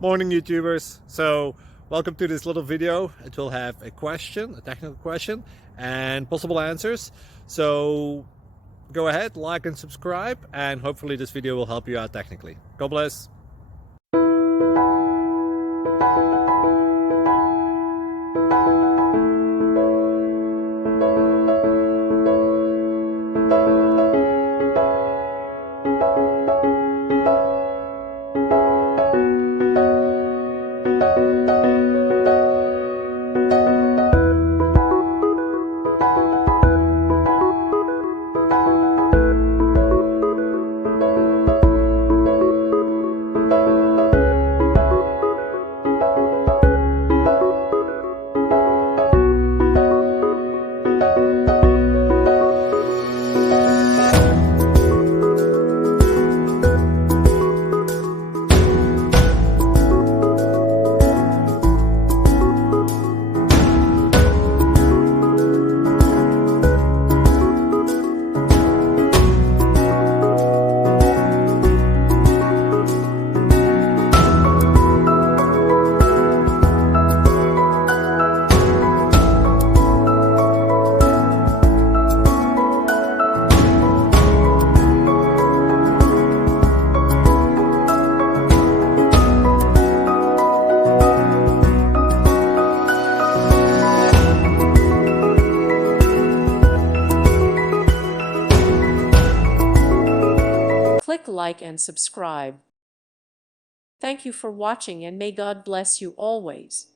Morning YouTubers. So welcome to this little video. It will have a question, a technical question, and possible answers. So go ahead, like and subscribe, and hopefully this video will help you out technically. God bless. Click like and subscribe. Thank you for watching and may God bless you always.